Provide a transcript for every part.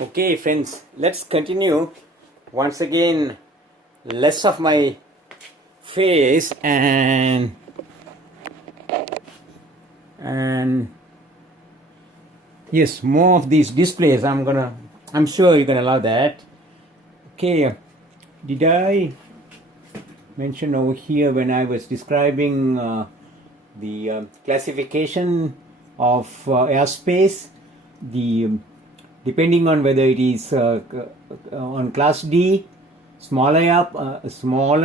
Okay, friends, let's continue. Once again, less of my face and yes, more of these displays. I'm sure you're gonna love that. Okay, did I mention over here when I was describing the classification of airspace, the depending on whether it is on class D, smaller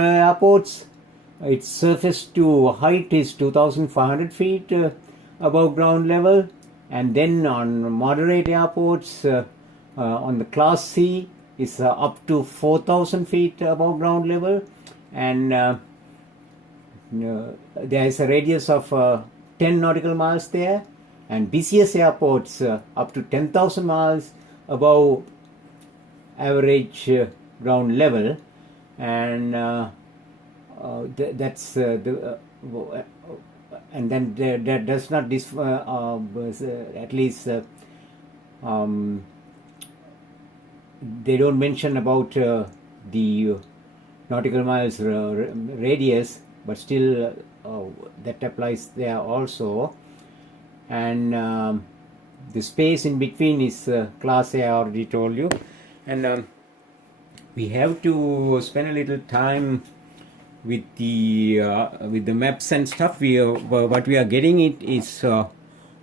airports, its surface to height is 2,500 feet above ground level, and then on moderate airports, on the class C is up to 4,000 feet above ground level, and there is a radius of 10 nautical miles there, and busiest airports up to 10,000 miles above average ground level, and that's the and then that does not at least they don't mention about the nautical miles radius, but still that applies there also. And the space in between is class A, I already told you. And we have to spend a little time with the maps and stuff. What we are getting it is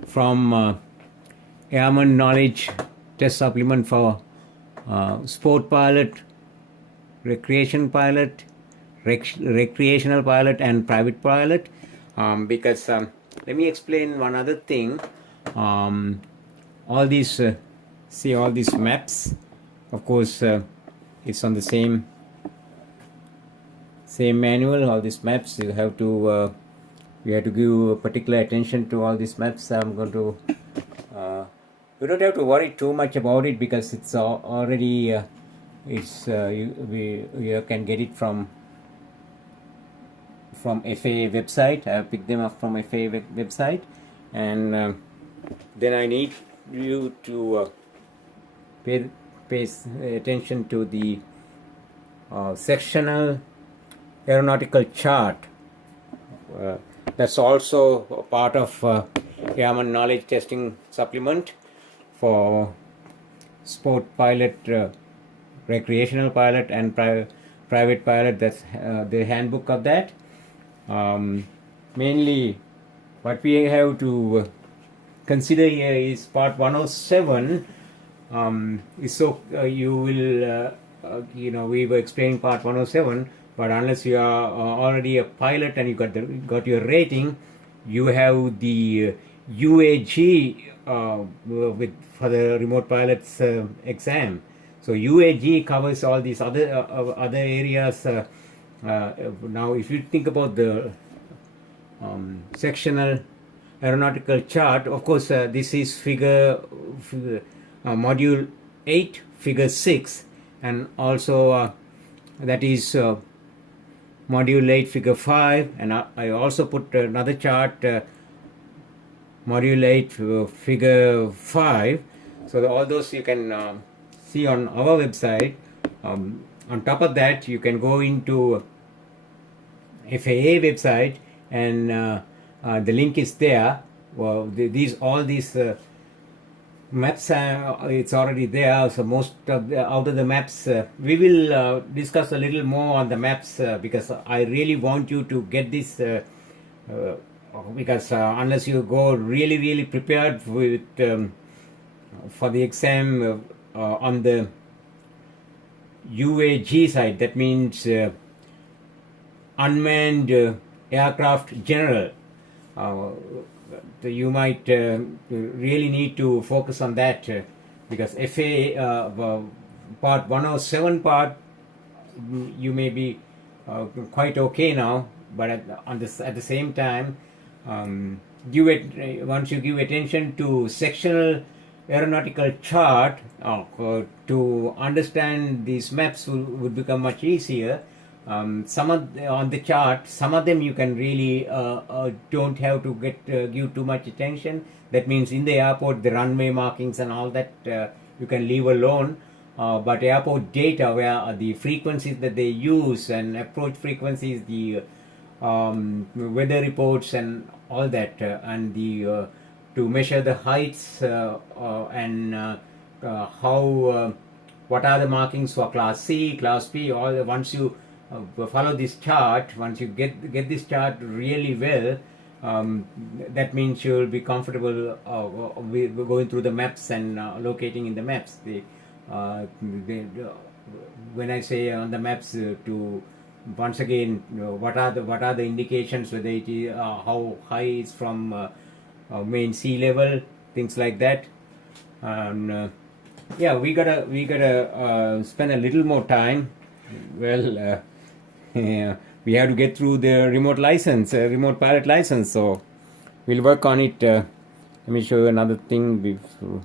from Airman Knowledge Test Supplement for Sport Pilot, Recreation Pilot, Recreational Pilot, and Private Pilot. Because let me explain one other thing. All these see all these maps. Of course, it's on the same manual. All these maps you have to give particular attention to all these maps. I'm going to you don't have to worry too much about it because it's already you can get it from FAA website. I picked them up from FAA website, and then I need you to pay attention to the sectional aeronautical chart. That's also a part of Airman Knowledge Testing Supplement for Sport Pilot, Recreational Pilot, and Private Pilot. That's the handbook of that. Mainly what we have to consider here is part 107. So you will we were explaining part 107, but unless you are already a pilot and you got your rating, you have the UAG for the remote pilot's exam. So UAG covers all these other areas. Now, if you think about the sectional aeronautical chart, of course, this is figure module 8, figure 6, and also that is module 8, figure 5, and I also put another chart, module 8, figure 5. So all those you can see on our website. On top of that, you can go into FAA website, and the link is there. Well, all these maps, it's already there. So most of out of the maps, we will discuss a little more on the maps because I really want you to get this. Because unless you go really prepared with for the exam on the UAG side, that means unmanned aircraft general, you might really need to focus on that because FAA part 107 part you may be quite okay now, but at the same time, once you give attention to sectional aeronautical chart, to understand these maps would become much easier. On the chart, some of them you can really don't have to give too much attention. That means in the airport, the runway markings and all that you can leave alone. But airport data, where the frequencies that they use and approach frequencies, the weather reports and all that, and the to measure the heights and how what are the markings for class C, class B. All once you follow this chart, once you get this chart really well, that means you'll be comfortable with going through the maps and locating in the maps. When I say on the maps, to once again, what are the indications, whether it is how high it's from main sea level, things like that. And yeah, we gotta spend a little more time. Well, yeah, we have to get through the remote pilot license, so we'll work on it. Let me show you another thing before.